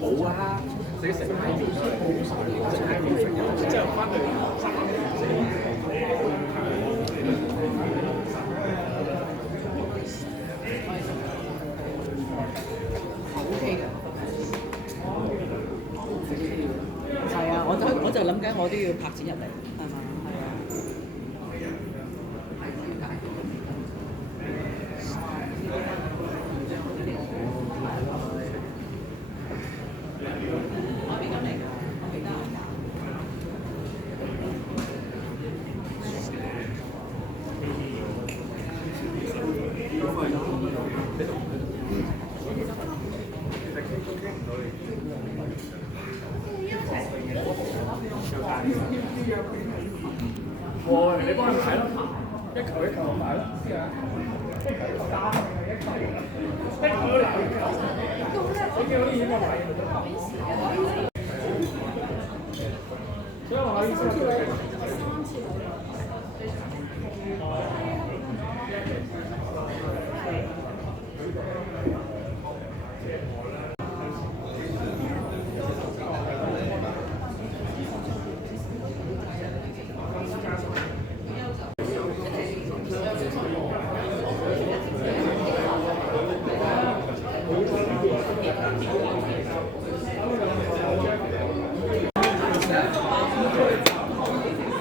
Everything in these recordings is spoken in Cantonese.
冇啊，自己食拉麵，食拉麵之後翻去OK 嘅。係啊，我就諗緊我都要拍錢入嚟，係嘛？係啊。哇！你幫佢買咯，一球一球咁買咯，試下。一球一球單定係一球？一球都難嘅。你見到啲嘢我買嘅都。所以我可以收住你。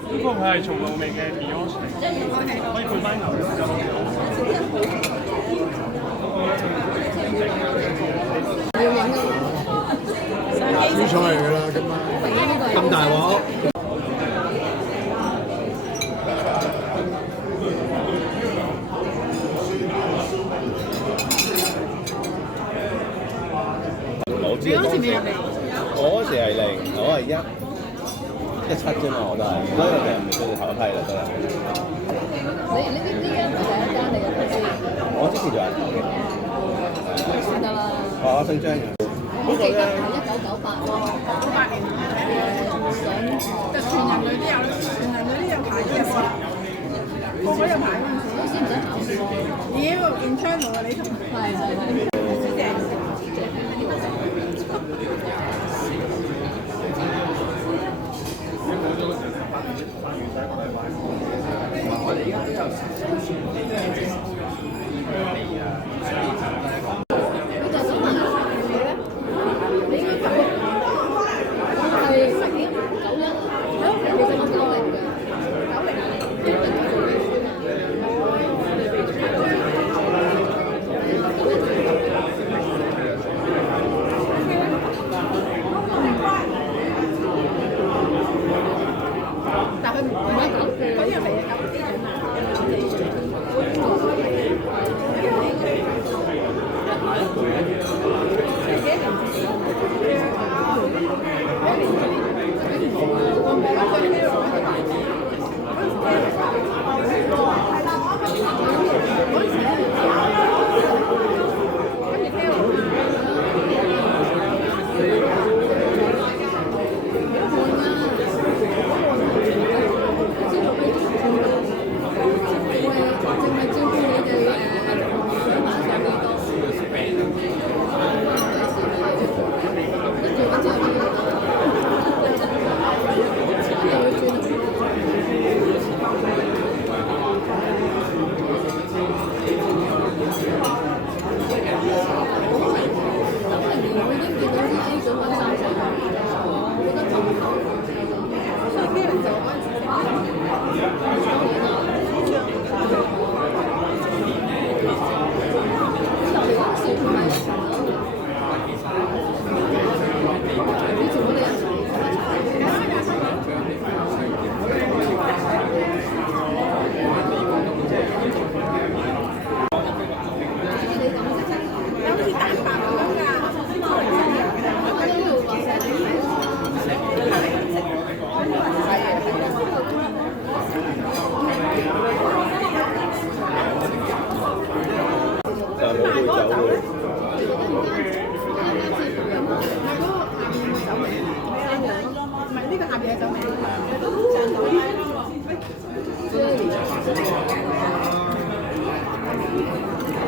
呢個佢係松露味嘅 brioche 嚟，可以配翻牛肉就好。主菜嚟㗎啦，今晚咁大鑊。我知嗰時我嗰時係零，我係17啫嘛，我都係，所以我哋唔係最頭一批啦，都係。你呢間唔係第一間嚟嘅，我之前就係頭嘅。算得啦。我姓張嘅。我記得係1998咯，98年想就全人類都有啦，全人類都有排嘅時候，個個有排嗰陣時，嗰時唔使考試咯。妖 internal 啊你同係。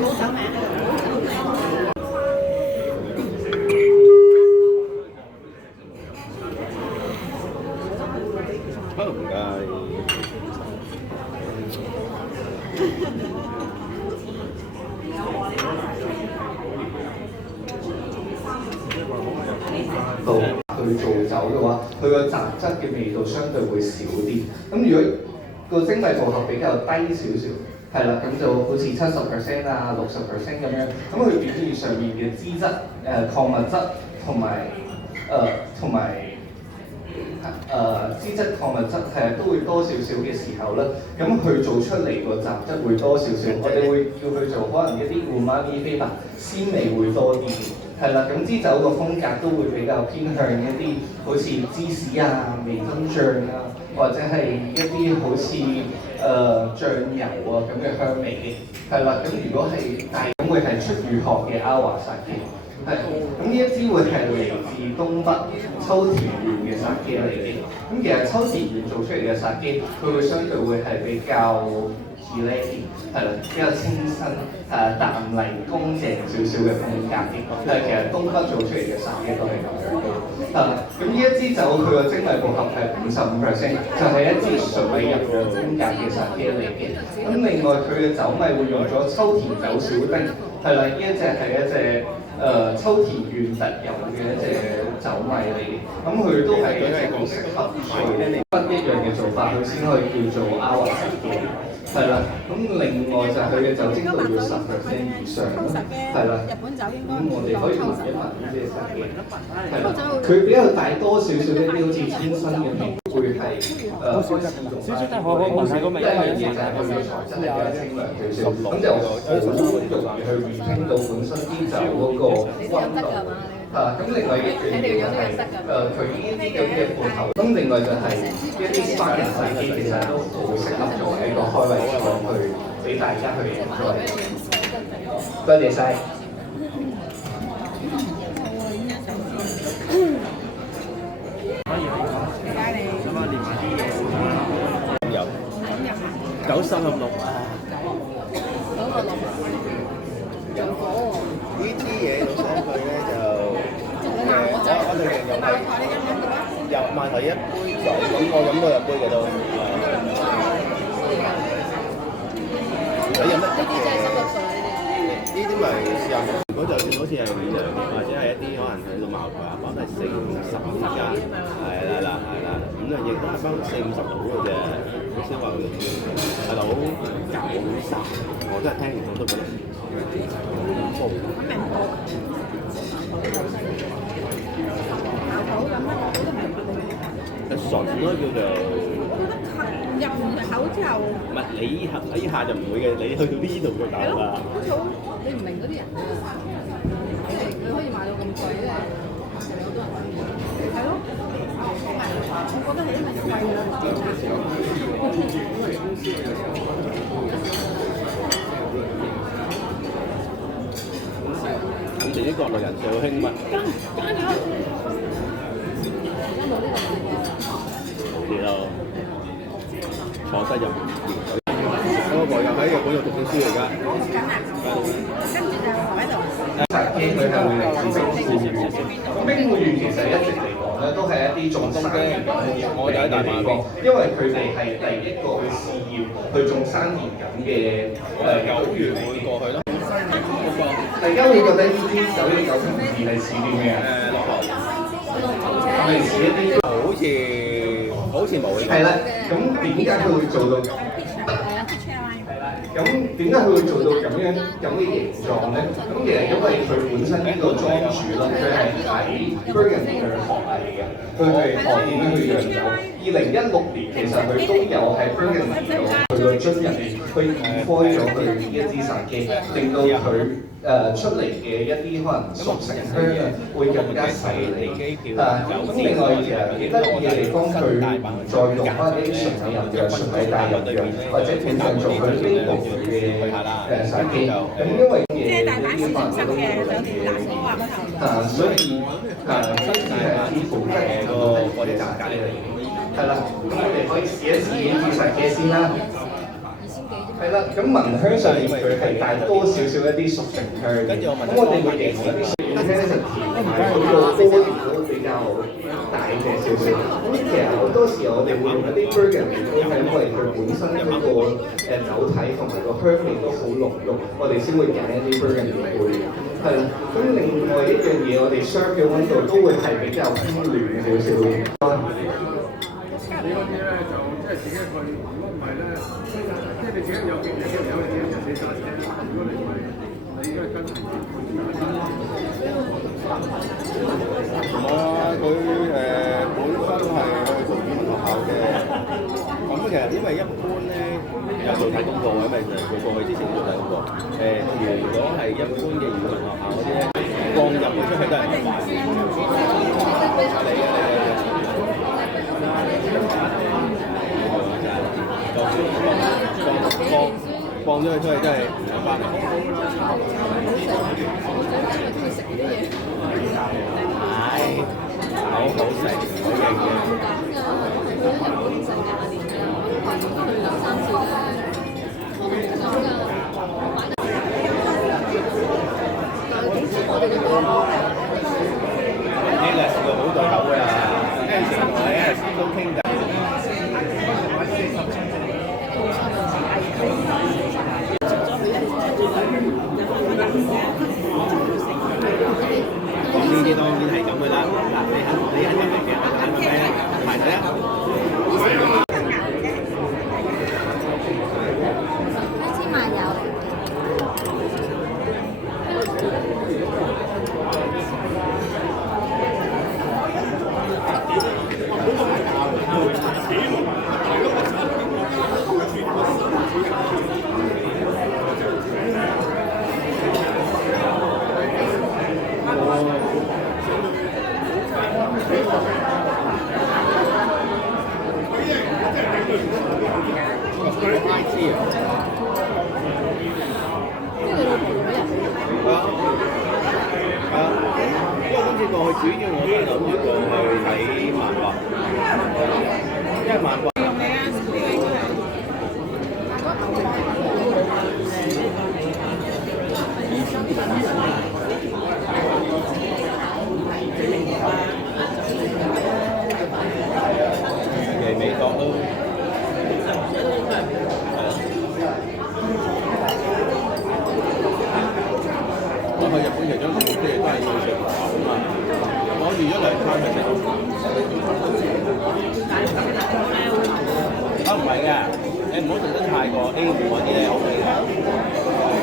冇度去做酒嘅話，佢個雜質嘅味道相對會少啲。咁如果個精米步合比較低少少，係啦，咁就好似70%啊、60%咁樣。咁佢表現上面嘅脂質、礦物質同埋脂質礦物質係都會多少少嘅時候咧，咁佢做出嚟個雜質會多少少，我哋會叫佢做可能一啲umami flavor，鮮味會多啲嘅，係啦，咁支酒個風格都會比較偏向一啲好似芝士啊、味噌醬啊，或者係一啲好似醬油啊咁嘅香味嘅，係啦，咁如果係大咁會係出乳殼嘅阿華薩嘅。係，咁呢一支會係嚟自東北秋田縣嘅殺機嚟嘅。咁其實秋田縣做出嚟嘅殺機，佢會相對會係比較似呢啲，係啦，比較清新、淡麗、乾淨少少嘅風格嘅。其實東北做出嚟嘅殺機都係咁樣嘅。咁呢一支酒佢個精米步合係55%，就係一支純米入釀風格嘅殺機嚟嘅。咁另外佢嘅酒米會用咗秋田酒小丁，係啦，呢一隻係一隻。秋田縣特有嘅一隻酒米嚟嘅，咁佢都係一隻好適合去不一樣嘅做法，佢先可以叫做阿華薩嘅，係啦。咁另外就係佢嘅酒精度要10%以上咯，係啦。日本酒應該咁我哋可以聞一聞呢隻殺嘅，係啦。佢比較大多少少一啲好似清新嘅味，會係開始用翻。第一樣嘢就係佢嘅材質係比較清涼少少，咁就好容易去聽到本身啲酒嗰個溫度。咁另外一樣嘢就係佢呢啲咁嘅罐頭。咁另外就係一啲 sparkling 殺機，其實都好適合作為一個開胃菜去俾大家去 enjoy。多謝晒。有96啊！96有火喎。呢啲嘢老相對咧就我哋形容係由茅台一杯酒，咁我飲多2杯嘅都。你飲乜？呢啲真係16歲呢啲咪試下，如果就算好似係微涼嘅，或者係一啲可能去到茅台啊，講係40、50㗎，係啦，咁啊亦都係翻40、50度嘅啫，好少話係佬90，我真係聽完我都覺得恐怖。純咯叫做。入口之後，唔係你依下就唔會嘅，你去到呢度就大啦。好似你唔明嗰啲人㗎，佢可以賣到咁貴咧，有好多人買。係咯，我覺得係因為貴啦。我哋啲國內人就好興乜？冇咯。坐低入我個又喺日本度讀緊書嚟㗎。跟住就喺度。殺機佢係會嚟自兵庫縣嘅。咁兵庫縣其實一直嚟講咧，都係一啲種山田錦嘅地方，因為佢哋係第一個去試驗去種山田錦嘅9月會過去咯。大家會覺得呢啲酒嘅酒同字係似啲咩啊？落後。係咪似一啲？好似冇嘅。係啦，咁點解佢會做到？咁點解佢會做到咁嘅形狀咧？咁其實因為佢本身呢個莊主啦，佢係喺 Burgundy 去學藝嘅，佢係學點樣去釀酒。2016年其實佢都有喺 Burgundy 度佢個樽入面去開咗佢呢一支殺機，令到佢出嚟嘅一啲可能熟成香啊會更加細膩。咁另外其實幾得意嘅地方，佢再用翻啲純米吟釀、純米大吟釀，或者變相做佢呢部嘅殺機。咁因為即係大阪市中心嘅酒店大哥話嗰頭。所以甚至係啲附近嗰啲價格嚟嘅。係啦，咁我哋可以試一試呢支殺機先啦。係啦，咁聞香上面佢係帶多少少一啲熟成香，咁我哋會形容一啲香咧就甜同埋嗰個波段都比較大隻少少。咁其實好多時候我哋會用一啲 Burgundy 都係因為佢本身嗰個酒體同埋個香味都好濃郁，我哋先會揀一啲 Burgundy 杯。係啦，咁另外一一樣嘢，我哋 serve 嘅溫度都會係比較偏暖少少嘅。你嗰啲咧就即係自己去，如果唔係咧，即係你自己有嘅有，你自己揸車。如果你唔係，你應該跟住冇啊，佢本身係去讀語文學校嘅，咁其實因為一般咧有做睇功課嘅，因為佢過去之前做睇功課。如果係一般嘅語文學校嗰啲咧，放入去出去都係唔快。放咗佢出去真係唔想翻嚟。好好食，好型嘅。呢個係個好對口㗎，跟住成台咧都傾偈。呢啲當然係咁嘅啦。嗱，你肯入嚟嘅，肯睇啊，排隊啊！芝麻油。過去主要我都係諗住過去睇漫畫，因為漫畫。其實美國都我去日本其中一個目的亦都係要食牛啊嘛。我預咗2餐去食。唔係嘅，你唔好食得太過 A5嗰啲咧 OK 嘅。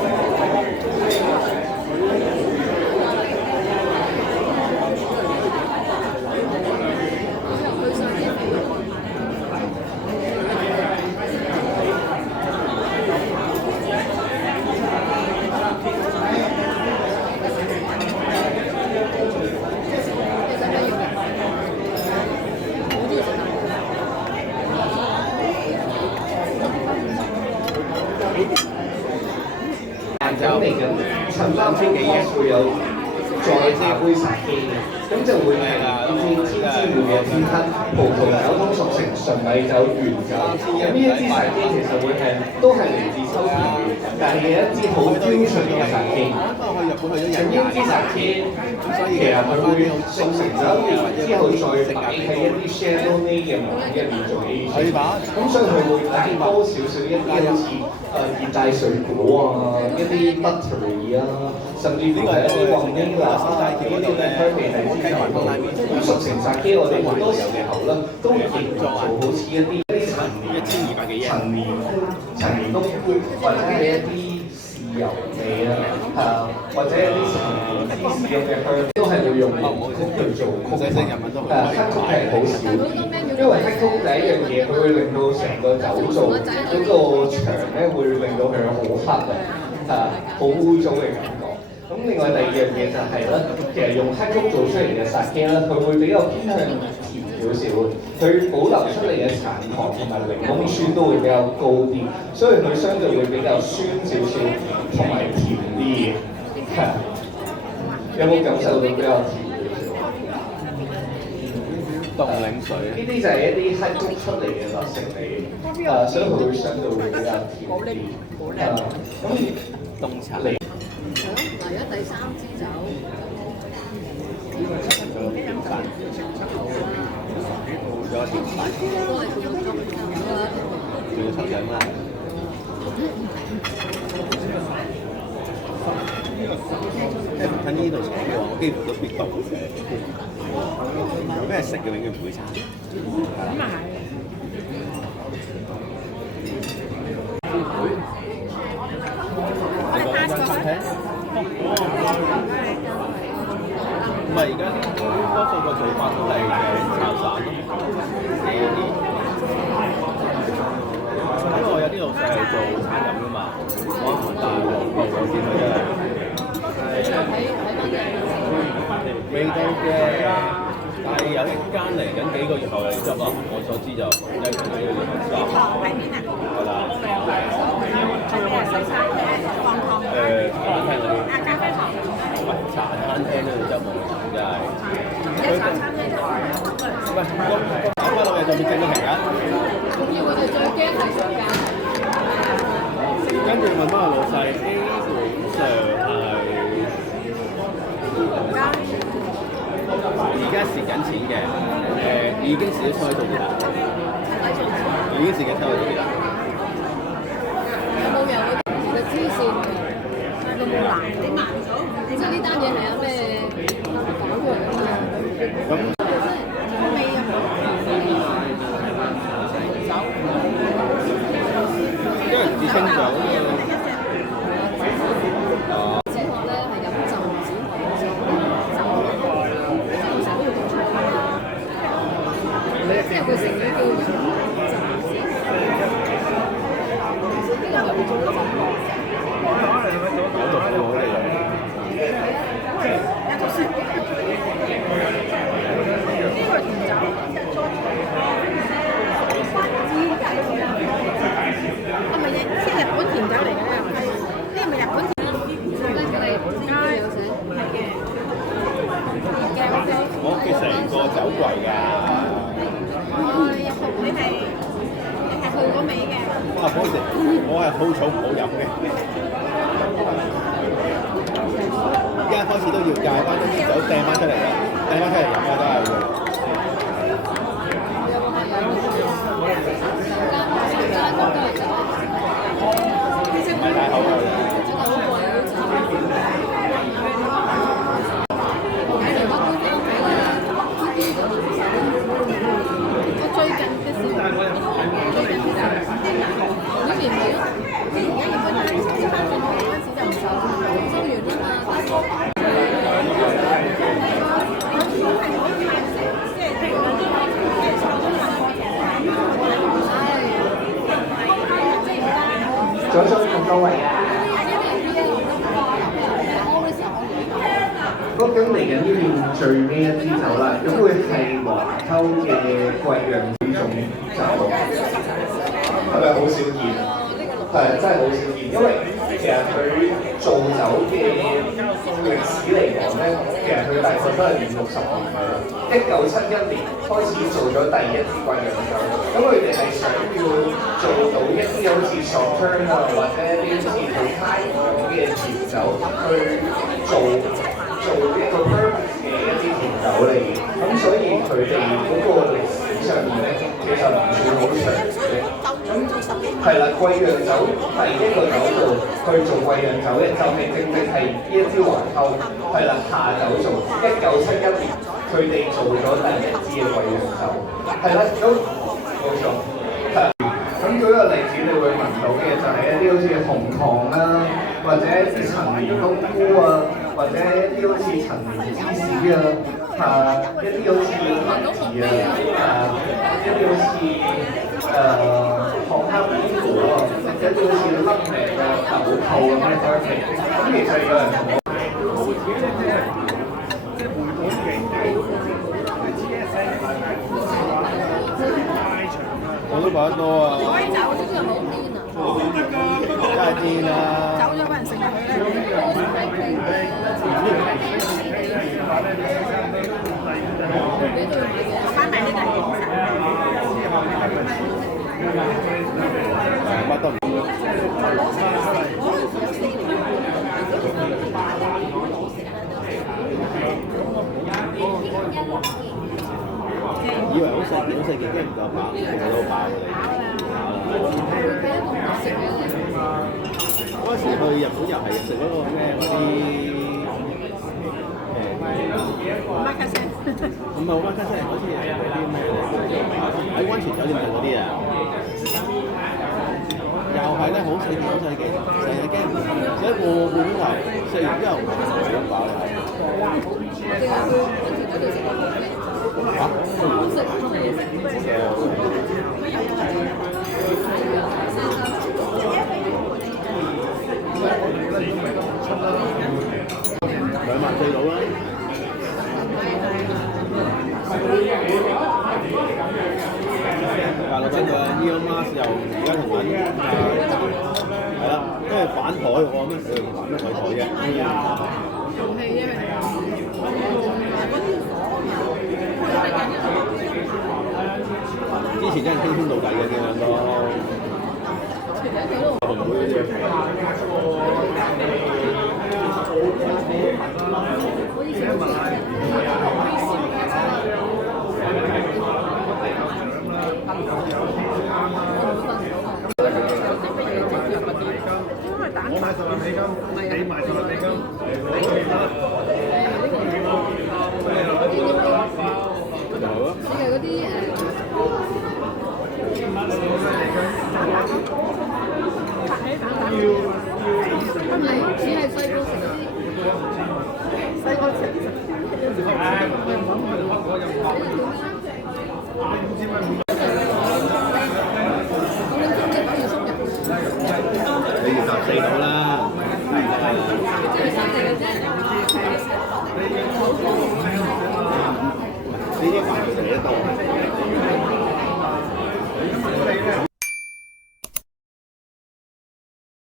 咁嚟緊陳三千幾億會有再下杯茶機嘅，咁就會係天之門嘅天黑葡萄酒通熟成純米酒原酒。咁呢一支茶機其實會係都係嚟自秋田縣，但係一支好標準嘅茶機。咁呢支茶機其實佢會熟成咗一年之後再擺喺一啲 Chardonnay 嘅碗入面做 aging，咁所以佢會帶多少少一啲好似熱帶水果啊，一啲 buttery 啊，甚至乎係一啲黃櫻啊，呢啲嘅香味係之在度。咁熟成茶機我哋好多時候咧都營造好似一啲陳年冬菇，或者係一啲豉油味啊，或者一啲陳年芝士咁嘅香，都係會用曲去做曲粉。黑曲係好少見，因為黑曲第一樣嘢，佢會令到成個酒造嗰個牆咧，會令到佢好黑好污糟嘅感覺。咁另外第二樣嘢就係咧，其實用黑曲做出嚟嘅殺機咧，佢會比較偏向甜少少，佢保留出嚟嘅殘糖同埋檸檬酸都會比較高啲，所以佢相對會比較酸少少同埋甜啲嘅。有冇感受到比較甜少少？凍檸水呢啲就係一啲黑曲出嚟嘅特性嚟，所以佢會相對會比較甜啲。咁凍茶嚟。嗱，而家第3支酒。仲有甜品，仲要抽獎啦！呢個喺呢度請嘅話，我幾乎都必到嘅。有咩食嘅永遠唔會差。咁啊係。你講間餐廳？唔係而家多數個做法都係炒散咯。因為我有啲老細係做餐飲㗎嘛，我行大陸路我見佢真係未到嘅。但係有一間嚟緊幾個月後嚟執啊！我所知就一間喺度執。喺邊啊？係啦。係咩啊？西餐廳、放湯。茶餐廳嗰啲。咖啡堂。唔係茶餐廳都要執喎，真係。而家茶餐廳就喂，講翻老嘢就要正咗平啊！仲要佢哋最驚係上架。跟住問翻個老細，基本上係而家蝕緊錢嘅，已經蝕咗出去做幾多？已經蝕緊出去做幾多？有冇人嗰啲黐線嘅？有冇難？你盲咗？即係呢單嘢係有咩搞出嚟㗎嘛？咁未啊？因為唔知清咗啊嘛。子學咧係飲浸子學，即係佢成語叫飲浸子學，呢個係會做得浸學。有讀書好嚟㗎。有讀書。呢個甜酒。啊唔係即係日本甜酒嚟嘅咧，呢係咪日本甜？我屋企成個酒櫃㗎。你係去嗰味嘅。啊，嗰時我係好草唔好飲嘅。而家開始都要戒翻啲酒，掟翻出嚟啦，掟翻出嚟飲啊都係會。唔係太好嘅。早上咁多位啊！咁嚟緊呢邊最尾一支酒啦，咁會係華州嘅貴陽呢種酒，係咪好少見？係真係好少見，因為其實佢做酒嘅歷史嚟講咧，其實佢大概都係50-60年㗎啦。1971年開始做咗第一支貴陽酒，咁佢哋係想要做到一啲好似Sauternes啊，或者一啲好似好泰國嘅甜酒去做一個 purpose 嘅一啲甜酒嚟嘅，咁所以佢哋嗰個歷史上面咧，其實唔算好長嘅。咁係啦，貴陽酒第一個酒度去做貴陽酒咧，就係正係呢一支華溝，係啦，下酒做。1971年佢哋做咗第一支嘅貴陽酒，係啦，咁冇錯，係。咁舉個例子，你會聞到嘅就係一啲好似紅糖啦，或者一啲陳年冬菇啊，或者一啲好似陳年芝士啊，一啲好似黑芝一啲好似學黑邊果啊，一啲好似黑命啊、豆蔻咁嘅香味。咁其實有人同我我都覺得多啊！可以走咗真係好癲啊！真係癲啦！走咗嗰陣食埋佢咧。翻埋呢度。乜都唔以為好細件，跟唔夠飽，我都飽嗰時去日本又係食嗰個咩嗰啲唔係好翻卡西，好似係嗰啲咩喺溫泉酒店嗰啲啊，又係咧好細件好細件，成日驚唔食一個半鐘頭，食完之後唔食得飽咧。我哋去溫泉酒店食過咩？嚇？好食乜嘢食？24000到啦。大陸嘅 Elon Musk 又而家同緊係啦，因為反台我咩？反咩台啫？遊戲因之前真係傾天到底嘅，見兩個紅妹嗰啲。我以前好我買10萬美金，你買10萬美金。你係嗰啲係只係細個食嗰啲。細個食你24到啦，呢啲飯食得多。